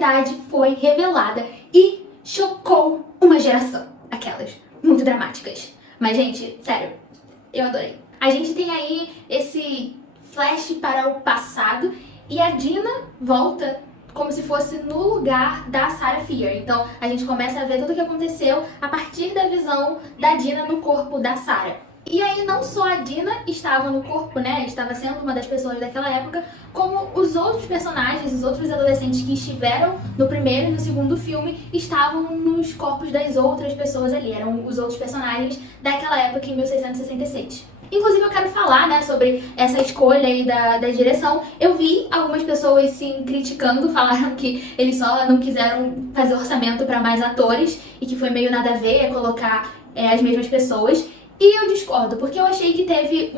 verdade foi revelada e chocou uma geração. Aquelas muito dramáticas. Mas, gente, sério, eu adorei. A gente tem aí esse flash para o passado e a Dina volta como se fosse no lugar da Sarah Fier. Então a gente começa a ver tudo o que aconteceu a partir da visão da Dina no corpo da Sarah. E aí não só a Dina estava no corpo, né, estava sendo uma das pessoas daquela época, como os outros personagens, os outros adolescentes que estiveram no primeiro e no segundo filme estavam nos corpos das outras pessoas ali, eram os outros personagens daquela época em 1666. Inclusive eu quero falar, né, sobre essa escolha aí da direção. Eu vi algumas pessoas, sim, criticando, falaram que eles só não quiseram fazer orçamento para mais atores e que foi meio nada a ver colocar as mesmas pessoas. E eu discordo, porque eu achei que teve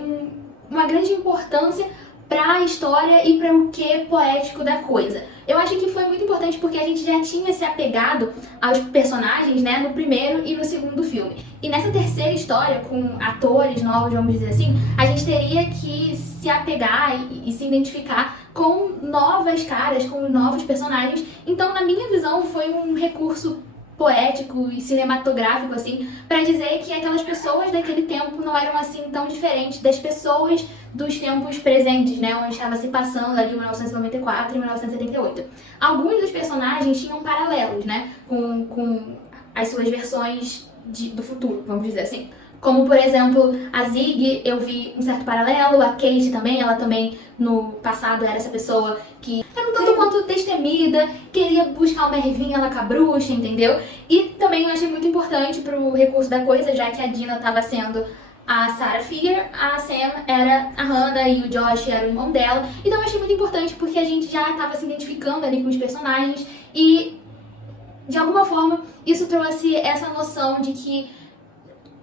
uma grande importância para a história e para o quê poético da coisa. Eu acho que foi muito importante porque a gente já tinha se apegado aos personagens, né, no primeiro e no segundo filme. E nessa terceira história, com atores novos, vamos dizer assim, a gente teria que se apegar e se identificar com novas caras, com novos personagens. Então, na minha visão, foi um recurso poético e cinematográfico, assim, pra dizer que aquelas pessoas daquele tempo não eram, assim, tão diferentes das pessoas dos tempos presentes, né, onde estava se passando ali em 1994 e 1978. Alguns dos personagens tinham paralelos, né, com as suas versões do futuro, vamos dizer assim. Como, por exemplo, a Zig, eu vi um certo paralelo, a Kate também, ela também no passado era essa pessoa que era um tanto quanto destemida, queria buscar uma ervinha lá com a bruxa, entendeu? E também eu achei muito importante pro recurso da coisa, já que a Dina estava sendo a Sarah Fier, a Sam era a Hannah e o Josh era o irmão dela. Então eu achei muito importante porque a gente já estava se identificando ali com os personagens e, de alguma forma, isso trouxe essa noção de que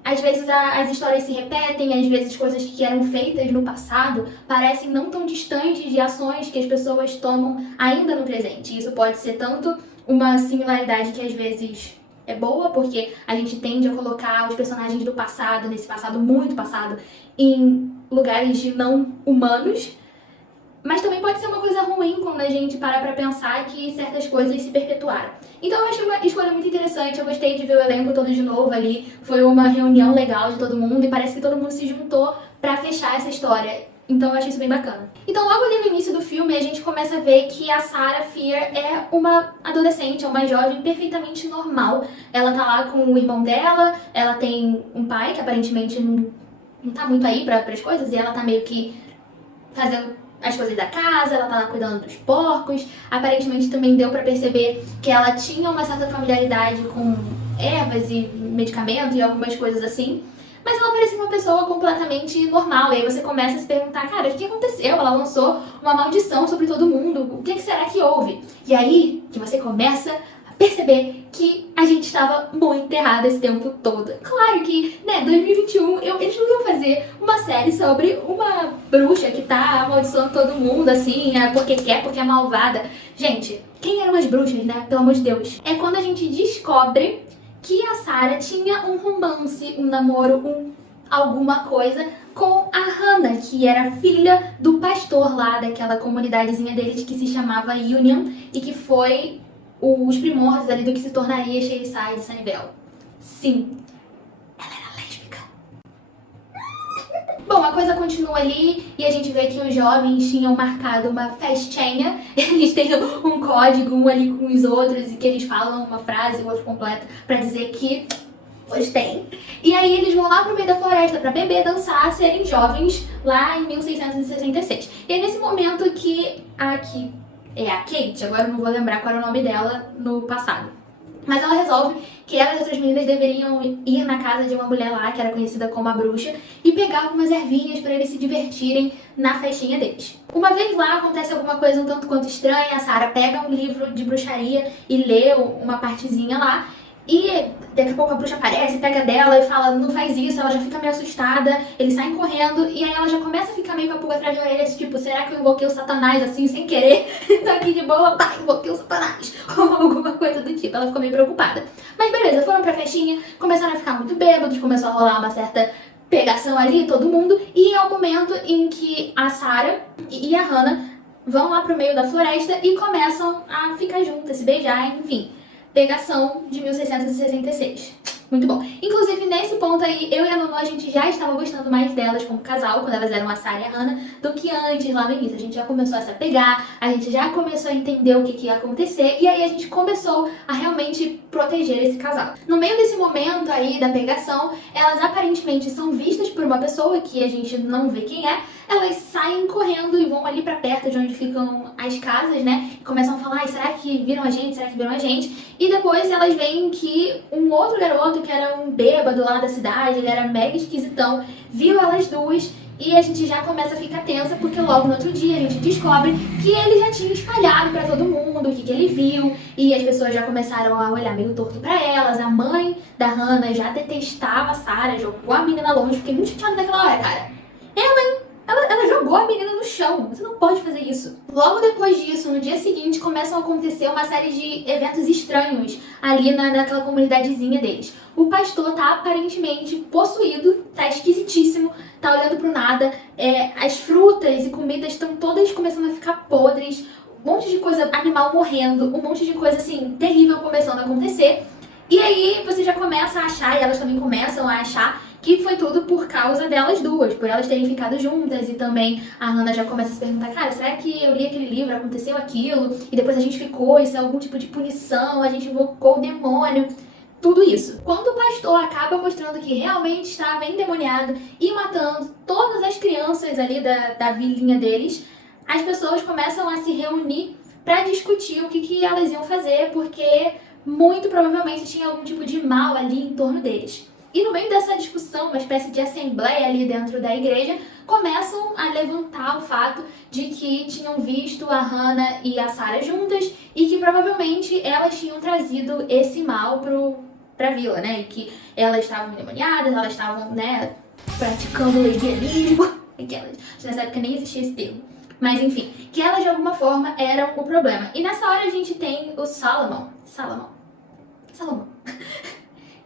às vezes as histórias se repetem, às vezes coisas que eram feitas no passado parecem não tão distantes de ações que as pessoas tomam ainda no presente. Isso pode ser tanto uma similaridade que às vezes é boa, porque a gente tende a colocar os personagens do passado, nesse passado muito passado, em lugares não humanos, mas também pode ser uma coisa ruim quando a gente para pra pensar que certas coisas se perpetuaram. Então eu achei uma escolha muito interessante, eu gostei de ver o elenco todo de novo ali, foi uma reunião legal de todo mundo e parece que todo mundo se juntou pra fechar essa história. Então eu achei isso bem bacana. Então logo ali no início do filme a gente começa a ver que a Sarah Fier é uma adolescente, é uma jovem perfeitamente normal. Ela tá lá com o irmão dela, ela tem um pai que aparentemente não tá muito aí para as coisas e ela tá meio que fazendo as coisas da casa, ela tá lá cuidando dos porcos. Aparentemente também deu pra perceber que ela tinha uma certa familiaridade com ervas e medicamentos e algumas coisas assim. Mas ela parecia uma pessoa completamente normal. E aí você começa a se perguntar, cara, o que aconteceu? Ela lançou uma maldição sobre todo mundo. O que será que houve? E aí que você começa a perceber que a gente estava muito errado esse tempo todo. Claro que, né, 2021, eles não iam fazer uma série sobre uma bruxa que tá amaldiçoando todo mundo, assim, porque quer, porque é malvada. Gente, quem eram as bruxas, né? Pelo amor de Deus. É quando a gente descobre que a Sarah tinha um romance, um namoro, alguma coisa com a Hannah, que era filha do pastor lá daquela comunidadezinha deles que se chamava Union e que foi os primórdios ali do que se tornaria Sherry de Sunnyvale. Sim, ela era lésbica. Bom, a coisa continua ali e a gente vê que os jovens tinham marcado uma festinha. Eles têm um código, um ali com os outros, e que eles falam uma frase, o outro completa, pra dizer que hoje tem. E aí eles vão lá pro meio da floresta pra beber, dançar, serem jovens lá em 1666. E é nesse momento que aqui é a Kate, agora eu não vou lembrar qual era o nome dela no passado. Mas ela resolve que ela e as outras meninas deveriam ir na casa de uma mulher lá, que era conhecida como a bruxa, e pegar algumas ervinhas pra eles se divertirem na festinha deles. Uma vez lá, acontece alguma coisa um tanto quanto estranha, a Sarah pega um livro de bruxaria e lê uma partezinha lá, e daqui a pouco a bruxa aparece, pega dela e fala, não faz isso, ela já fica meio assustada, eles saem correndo, e aí ela já começa a ficar meio com a pulga atrás da orelha, tipo, será que eu invoquei o Satanás assim, sem querer? Tô aqui de boa, pá, invoquei o Satanás, ou alguma coisa do tipo, ela ficou meio preocupada. Mas beleza, foram pra festinha, começaram a ficar muito bêbados, começou a rolar uma certa pegação ali, todo mundo, e é o momento em que a Sarah e a Hannah vão lá pro meio da floresta e começam a ficar juntas, se beijar, enfim. Pegação de 1666. Muito bom. Inclusive, nesse ponto aí, eu e a Nono, a gente já estava gostando mais delas como casal, quando elas eram a Sarah e a Hannah, do que antes, lá no início. A gente já começou a se apegar, a gente já começou a entender o que ia acontecer, e aí a gente começou a realmente proteger esse casal. No meio desse momento aí da pegação, elas aparentemente são vistas por uma pessoa que a gente não vê quem é. Elas saem correndo e vão ali pra perto de onde ficam as casas, né? E começam a falar, será que viram a gente? Será que viram a gente? E depois elas veem que um outro garoto, que era um bêbado lá da cidade, ele era mega esquisitão, viu elas duas e a gente já começa a ficar tensa, porque logo no outro dia a gente descobre que ele já tinha espalhado pra todo mundo o que ele viu, e as pessoas já começaram a olhar meio torto pra elas. A mãe da Hannah já detestava a Sarah, jogou a menina longe. Fiquei muito chateada naquela hora, cara. Ela jogou a menina no chão. Você não pode fazer isso. Logo depois disso, no dia seguinte, começam a acontecer uma série de eventos estranhos ali naquela comunidadezinha deles. O pastor tá aparentemente possuído, tá esquisitíssimo, tá olhando pro nada. As frutas e comidas estão todas começando a ficar podres. Um monte de coisa, animal morrendo, um monte de coisa assim, terrível começando a acontecer. E aí você já começa a achar, e elas também começam a achar, que foi tudo por causa delas duas, por elas terem ficado juntas. E também a Hannah já começa a se perguntar, cara, será que eu li aquele livro, aconteceu aquilo, e depois a gente ficou, isso é algum tipo de punição, a gente invocou o demônio, tudo isso. Quando o pastor acaba mostrando que realmente estava endemoniado e matando todas as crianças ali da vilinha deles, as pessoas começam a se reunir pra discutir o que elas iam fazer, porque muito provavelmente tinha algum tipo de mal ali em torno deles. E no meio dessa discussão, uma espécie de assembleia ali dentro da igreja, começam a levantar o fato de que tinham visto a Hannah e a Sarah juntas e que provavelmente elas tinham trazido esse mal pra vila, né? E que elas estavam endemoniadas, elas estavam, né, praticando lesbianismo. Nessa época nem existia esse termo. Mas enfim, que elas de alguma forma eram o problema. E nessa hora a gente tem o Salomão.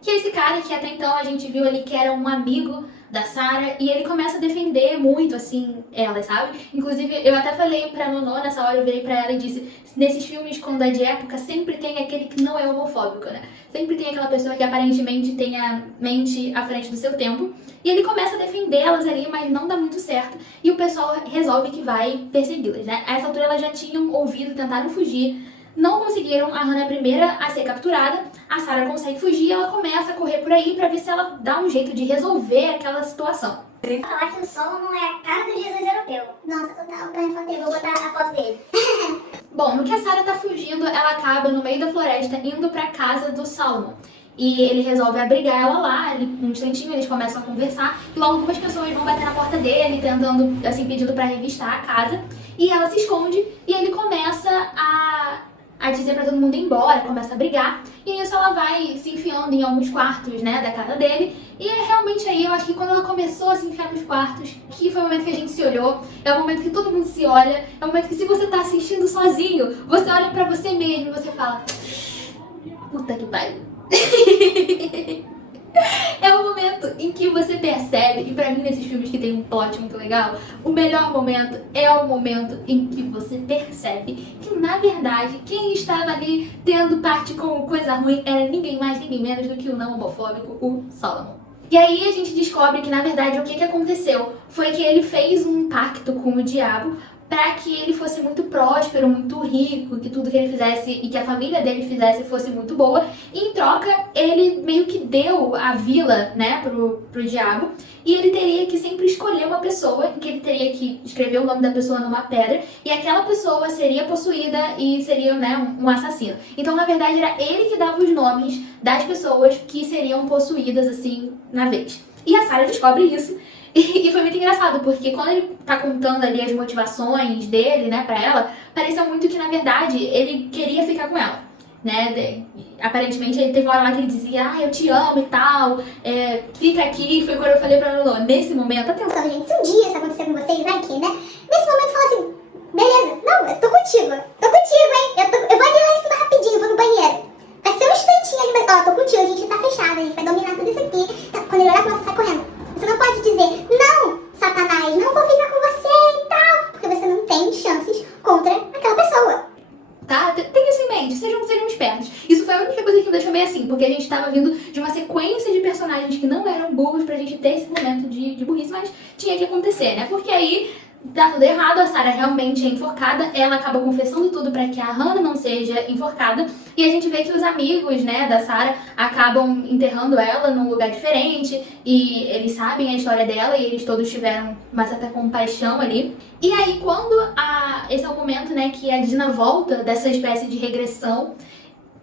Que é esse cara que até então a gente viu ali que era um amigo da Sarah, e ele começa a defender muito, assim, ela, sabe? Inclusive, eu até falei pra Nono, nessa hora eu virei pra ela e disse, nesses filmes, quando é de época, sempre tem aquele que não é homofóbico, né? Sempre tem aquela pessoa que aparentemente tem a mente à frente do seu tempo, e ele começa a defendê-las ali, mas não dá muito certo, e o pessoal resolve que vai persegui-las, né? A essa altura elas já tinham ouvido, tentaram fugir, não conseguiram. A Hannah é a primeira a ser capturada, a Sarah consegue fugir e ela começa a correr por aí pra ver se ela dá um jeito de resolver aquela situação. Falar que o Solomon é a cara do Jesus europeu. Nossa, total, eu vou botar a foto dele. Bom, no que a Sarah tá fugindo, ela acaba no meio da floresta indo pra casa do Solomon. E ele resolve abrigar ela lá, um instantinho eles começam a conversar, e logo algumas pessoas vão bater na porta dele, tentando, assim, pedindo pra revistar a casa, e ela se esconde, e ele começa a dizer pra todo mundo ir embora, começa a brigar, e nisso ela vai se enfiando em alguns quartos, né, da casa dele, e é realmente aí, eu acho que quando ela começou a se enfiar nos quartos, que foi o momento que a gente se olhou, é o momento que todo mundo se olha, é o momento que se você tá assistindo sozinho, você olha pra você mesmo e você fala, puta que pariu. É o momento em que você percebe, e pra mim nesses filmes que tem um plot muito legal, o melhor momento é o momento em que você percebe que na verdade quem estava ali tendo parte com coisa ruim era ninguém mais, ninguém menos do que o não homofóbico, o Solomon. E aí a gente descobre que na verdade o que aconteceu foi que ele fez um pacto com o diabo para que ele fosse muito próspero, muito rico, que tudo que ele fizesse e que a família dele fizesse fosse muito boa. E em troca, ele meio que deu a vila, né, pro diabo. E ele teria que sempre escolher uma pessoa, que ele teria que escrever o nome da pessoa numa pedra, e aquela pessoa seria possuída e seria, né, um assassino. Então, na verdade, era ele que dava os nomes das pessoas que seriam possuídas, assim, na vez. E a Sarah descobre isso. E foi muito engraçado, porque quando ele tá contando ali as motivações dele, né, pra ela, pareceu muito que, na verdade, ele queria ficar com ela, né? Aparentemente, ele teve uma hora lá que ele dizia, eu te amo e tal, fica aqui. Foi quando eu falei pra Lolo, nesse momento, atenção, Gente, se um dia isso acontecer com vocês, vai que, né? Nesse momento, fala assim, beleza, não, eu tô contigo, hein? Eu vou ali lá em cima rapidinho, vou no banheiro. Vai ser um instantinho ali, mas, ó, tô contigo, a gente tá fechado, a gente vai dominar tudo isso aqui. Tá, quando ele olhar pra você, sai correndo. Você não pode dizer, não, Satanás, não vou ficar com você e tal, porque você não tem chances contra gente tava vindo de uma sequência de personagens que não eram burros pra gente ter esse momento de burrice, mas tinha que acontecer, né? Porque aí dá tudo errado, a Sarah realmente é enforcada, ela acaba confessando tudo pra que a Hannah não seja enforcada, e a gente vê que os amigos, né, da Sarah acabam enterrando ela num lugar diferente, e eles sabem a história dela, e eles todos tiveram uma certa compaixão ali. E aí, quando esse é o momento, né, que a Dina volta dessa espécie de regressão,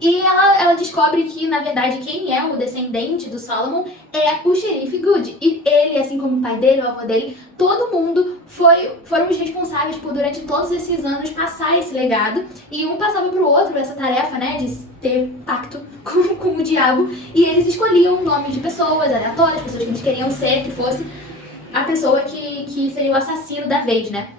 e ela descobre que, na verdade, quem é o descendente do Solomon é o xerife Good. E ele, assim como o pai dele, o avô dele, todo mundo foram os responsáveis por, durante todos esses anos, passar esse legado. E um passava pro outro essa tarefa, né, de ter pacto com o diabo. E eles escolhiam nomes de pessoas aleatórias, pessoas que eles queriam ser, que fosse a pessoa que seria o assassino da vez, né?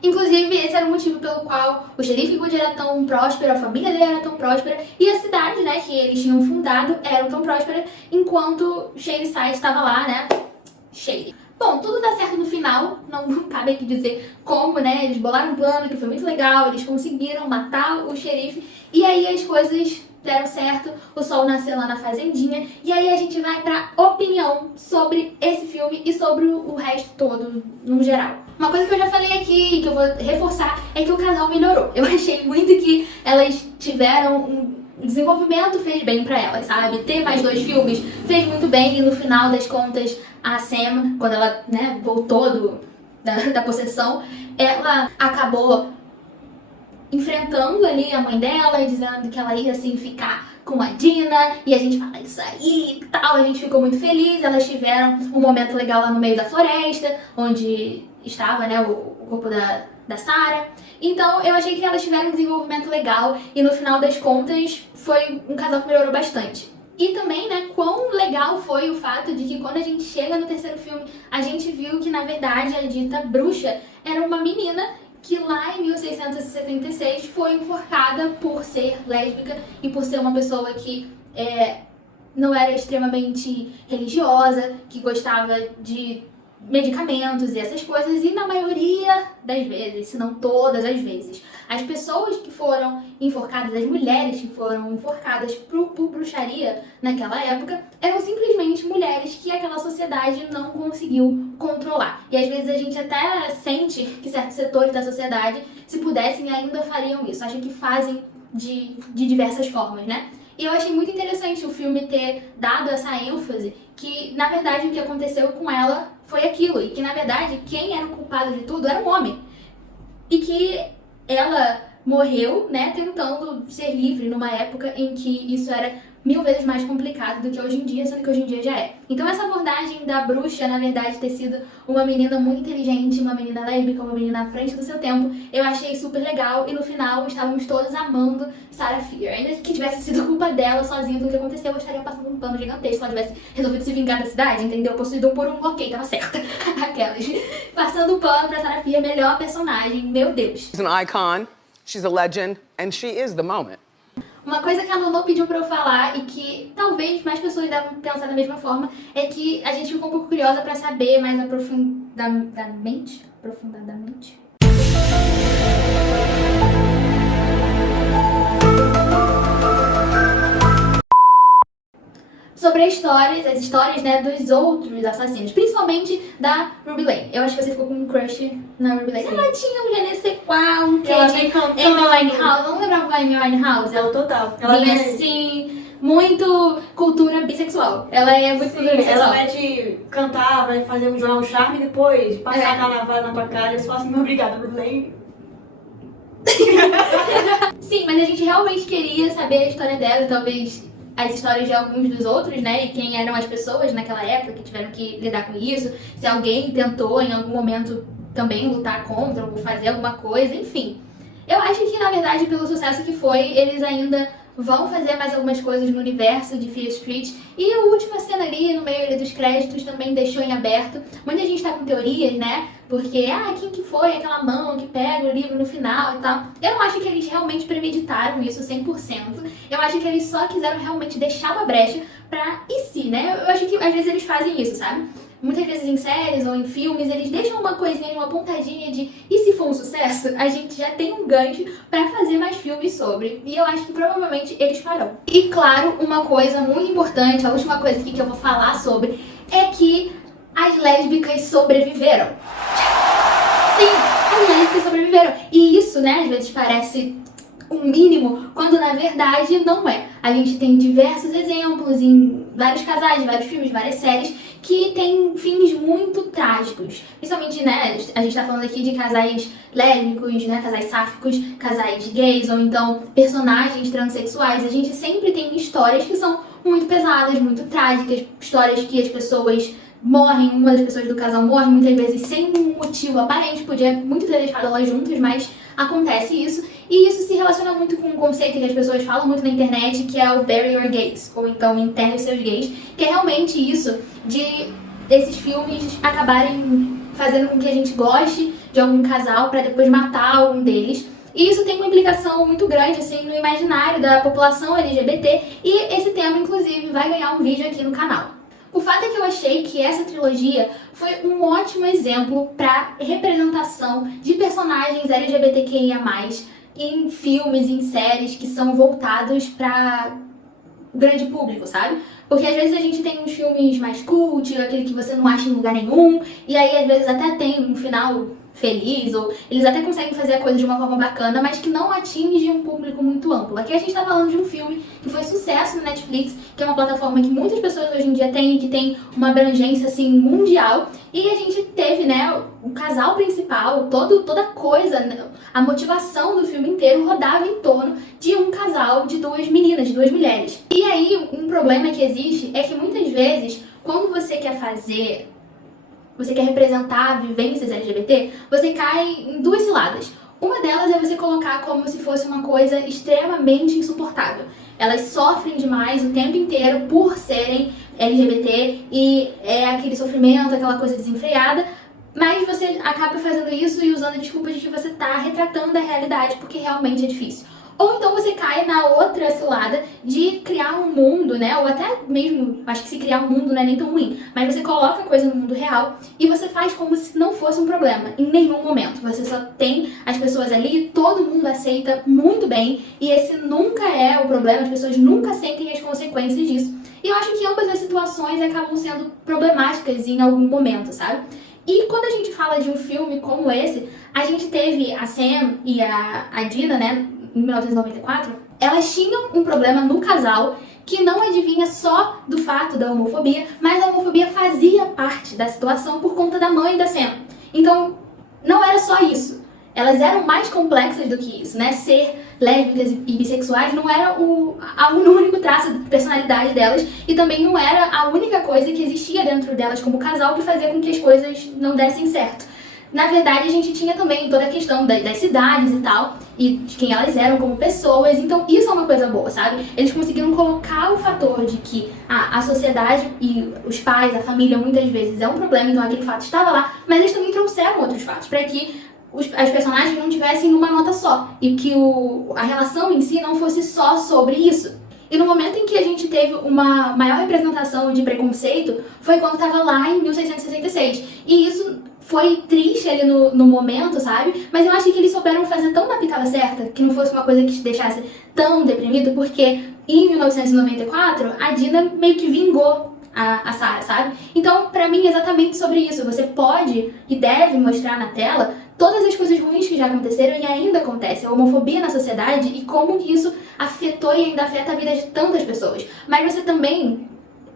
Inclusive, esse era o motivo pelo qual o xerife Good era tão próspero, a família dele era tão próspera, e a cidade, né, que eles tinham fundado era tão próspera, enquanto Shadyside estava lá, né, Shady. Bom, tudo dá certo no final, não cabe aqui dizer como, né, eles bolaram um plano que foi muito legal, eles conseguiram matar o xerife, e aí as coisas deram certo, o sol nasceu lá na fazendinha, e aí a gente vai pra opinião sobre esse filme e sobre o resto todo, no geral. Uma coisa que eu já falei aqui, que eu vou reforçar, é que o casal melhorou. Eu achei muito que elas tiveram um desenvolvimento, fez bem pra elas, sabe? Ter mais 2 filmes fez muito bem, e no final das contas, a Sam, quando ela, né, voltou da possessão, ela acabou enfrentando ali a mãe dela e dizendo que ela ia, assim, ficar com a Dina, e a gente fala isso aí e tal, a gente ficou muito feliz, elas tiveram um momento legal lá no meio da floresta, onde estava, né, o corpo da Sarah. Então eu achei que elas tiveram um desenvolvimento legal, e no final das contas foi um casal que melhorou bastante. E também, né, quão legal foi o fato de que quando a gente chega no terceiro filme, a gente viu que, na verdade, a dita bruxa era uma menina que lá em 1676 foi enforcada por ser lésbica e por ser uma pessoa que não era extremamente religiosa, que gostava de medicamentos e essas coisas, e na maioria das vezes, se não todas as vezes, as pessoas que foram enforcadas, as mulheres que foram enforcadas por bruxaria naquela época, eram simplesmente mulheres que aquela sociedade não conseguiu controlar. E às vezes a gente até sente que certos setores da sociedade, se pudessem, ainda fariam isso. Acho que fazem de diversas formas, né? E eu achei muito interessante o filme ter dado essa ênfase que, na verdade, o que aconteceu com ela foi aquilo. E que, na verdade, quem era o culpado de tudo era um homem. E que ela morreu, né, tentando ser livre numa época em que isso era 1000 vezes mais complicado do que hoje em dia, sendo que hoje em dia já é. Então essa abordagem da bruxa, na verdade, ter sido uma menina muito inteligente, uma menina lésbica, uma menina à frente do seu tempo, eu achei super legal, e no final estávamos todos amando Sarah Fier. Ainda que tivesse sido culpa dela sozinha do que aconteceu, eu estaria passando um pano gigantesco se ela tivesse resolvido se vingar da cidade, entendeu? Possuído por um ok, tava certa. Aquelas. Passando o pano pra Sarah Fier, melhor personagem, meu Deus. She's an icon, she's a legend, and she is the moment. Uma coisa que a Lolo pediu pra eu falar, e que talvez mais pessoas devem pensar da mesma forma, é que a gente ficou um pouco curiosa pra saber mais aprofundadamente sobre as histórias, né, dos outros assassinos, principalmente da Ruby Lane. Eu acho que você ficou com um crush na Ruby Lane. Ela tinha um je ne sais quoi, um quê de Amy Winehouse. Não lembrava da Amy Winehouse? Ela total. Ela vinha assim, muito cultura bissexual. Ela é muito cultura bissexual. Ela vai te cantar, vai fazer jogar um charme e depois passar a navalha na tua cara e você fala assim, não, obrigada, Ruby Lane. Sim, mas a gente realmente queria saber a história dela, e talvez as histórias de alguns dos outros, né, e quem eram as pessoas naquela época que tiveram que lidar com isso, se alguém tentou em algum momento também lutar contra ou fazer alguma coisa, enfim. Eu acho que, na verdade, pelo sucesso que foi, eles ainda vão fazer mais algumas coisas no universo de Fear Street, e a última cena ali, no meio ali dos créditos, também deixou em aberto. Muita gente tá com teorias, né, porque, quem que foi aquela mão que pega o livro no final e tal. Eu não acho que eles realmente premeditaram isso 100%. Eu acho que eles só quiseram realmente deixar uma brecha pra e se, né? Eu acho que às vezes eles fazem isso, sabe? muitas vezes em séries ou em filmes, eles deixam uma coisinha, uma pontadinha de e se for um sucesso, a gente já tem um gancho pra fazer mais filmes sobre. E eu acho que provavelmente eles farão. E claro, uma coisa muito importante, a última coisa aqui que eu vou falar sobre, é que as lésbicas sobreviveram. Sim, as lésbicas sobreviveram. E isso, né, às vezes parece um mínimo, quando na verdade não é. A gente tem diversos exemplos em vários casais, vários filmes, várias séries que têm fins muito trágicos. Principalmente, né, a gente tá falando aqui de casais lésbicos, né, casais sáficos, casais gays, ou então personagens transexuais. A gente sempre tem histórias que são muito pesadas, muito trágicas, histórias que as pessoas morrem, uma das pessoas do casal morre, muitas vezes sem um motivo aparente, podia muito ter deixado elas juntas, mas acontece isso. E isso se relaciona muito com um conceito que as pessoas falam muito na internet, que é o bury your gays, ou então enterre os seus gays, que é realmente isso, de esses filmes acabarem fazendo com que a gente goste de algum casal pra depois matar algum deles. E isso tem uma implicação muito grande, assim, no imaginário da população LGBT, e esse tema, inclusive, vai ganhar um vídeo aqui no canal. O fato é que eu achei que essa trilogia foi um ótimo exemplo para representação de personagens LGBTQIA+, em filmes, em séries que são voltados para o grande público, sabe? Porque às vezes a gente tem uns filmes mais cult, aquele que você não acha em lugar nenhum, e aí às vezes até tem um final feliz, ou eles até conseguem fazer a coisa de uma forma bacana, mas que não atinge um público muito amplo. Aqui a gente tá falando de um filme que foi sucesso no Netflix, que é uma plataforma que muitas pessoas hoje em dia têm, que tem uma abrangência, assim, mundial, e a gente teve, né, o casal principal, toda coisa, a motivação do filme inteiro rodava em torno de um casal de duas meninas, de duas mulheres. E aí, um problema que existe é que muitas vezes, quando você quer representar vivências LGBT, você cai em duas ciladas. Uma delas é você colocar como se fosse uma coisa extremamente insuportável. Elas sofrem demais o tempo inteiro por serem LGBT e é aquele sofrimento, aquela coisa desenfreada, mas você acaba fazendo isso e usando a desculpa de que você tá retratando a realidade, porque realmente é difícil. Ou então você cai na outra cilada de criar um mundo, né? Ou até mesmo, acho que se criar um mundo não é nem tão ruim, mas você coloca a coisa no mundo real e você faz como se não fosse um problema, em nenhum momento. Você só tem as pessoas ali, todo mundo aceita muito bem, e esse nunca é o problema, as pessoas nunca sentem as consequências disso. E eu acho que ambas as situações acabam sendo problemáticas em algum momento, sabe? E quando a gente fala de um filme como esse, a gente teve a Sam e a Dina, né? Em 1994, elas tinham um problema no casal que não adivinha só do fato da homofobia, mas a homofobia fazia parte da situação por conta da mãe da Sam. Então, não era só isso. Elas eram mais complexas do que isso, né? Ser lésbicas e bissexuais não era o único traço de personalidade delas, e também não era a única coisa que existia dentro delas como casal que fazia com que as coisas não dessem certo. Na verdade, a gente tinha também toda a questão das cidades e tal, e de quem elas eram como pessoas, então isso é uma coisa boa, sabe? Eles conseguiram colocar o fator de que a sociedade e os pais, a família, muitas vezes é um problema, então aquele fato estava lá, mas eles também trouxeram outros fatos, para que as personagens não tivessem uma nota só, e que a relação em si não fosse só sobre isso. E no momento em que a gente teve uma maior representação de preconceito, foi quando estava lá em 1666, e isso foi triste ali no momento, sabe? Mas eu acho que eles souberam fazer tão na pitada certa, que não fosse uma coisa que te deixasse tão deprimido, porque em 1994, a Dina meio que vingou a Sarah, sabe? Então, pra mim, é exatamente sobre isso. Você pode e deve mostrar na tela todas as coisas ruins que já aconteceram e ainda acontece, a homofobia na sociedade e como que isso afetou e ainda afeta a vida de tantas pessoas. Mas você também,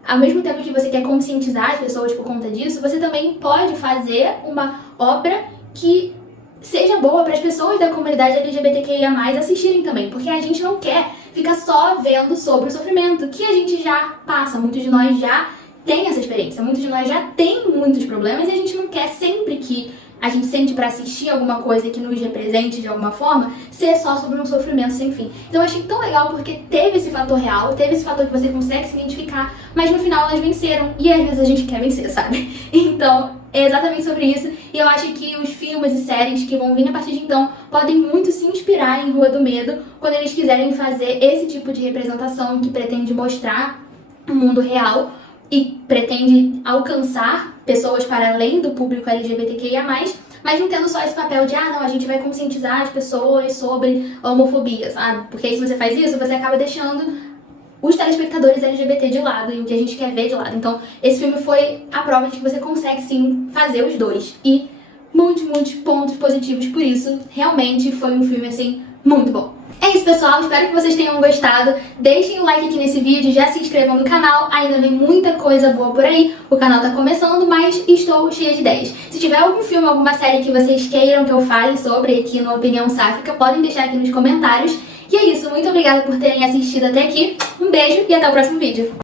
ao mesmo tempo que você quer conscientizar as pessoas por conta disso, você também pode fazer uma obra que seja boa para as pessoas da comunidade LGBTQIA+, assistirem também, porque a gente não quer ficar só vendo sobre o sofrimento, que a gente já passa, muitos de nós já têm essa experiência, muitos de nós já têm muitos problemas e a gente não quer sempre que a gente sente pra assistir alguma coisa que nos represente de alguma forma, ser só sobre um sofrimento sem fim. Então eu achei tão legal porque teve esse fator real, teve esse fator que você consegue se identificar, mas no final elas venceram, e às vezes a gente quer vencer, sabe? Então é exatamente sobre isso, e eu acho que os filmes e séries que vão vir a partir de então podem muito se inspirar em Rua do Medo, quando eles quiserem fazer esse tipo de representação que pretende mostrar o mundo real, e pretende alcançar pessoas para além do público LGBTQIA+, mas não tendo só esse papel de, não, a gente vai conscientizar as pessoas sobre a homofobia, sabe? Porque aí se você faz isso, você acaba deixando os telespectadores LGBT de lado e o que a gente quer ver de lado. Então, esse filme foi a prova de que você consegue sim fazer os dois. E muitos pontos positivos por isso. Realmente foi um filme, assim, muito bom. É isso, pessoal. Espero que vocês tenham gostado. Deixem o like aqui nesse vídeo, já se inscrevam no canal. Ainda vem muita coisa boa por aí. O canal tá começando, mas estou cheia de ideias. Se tiver algum filme, alguma série que vocês queiram que eu fale sobre aqui no Opinião Sáfica, podem deixar aqui nos comentários. E é isso. Muito obrigada por terem assistido até aqui. Um beijo e até o próximo vídeo.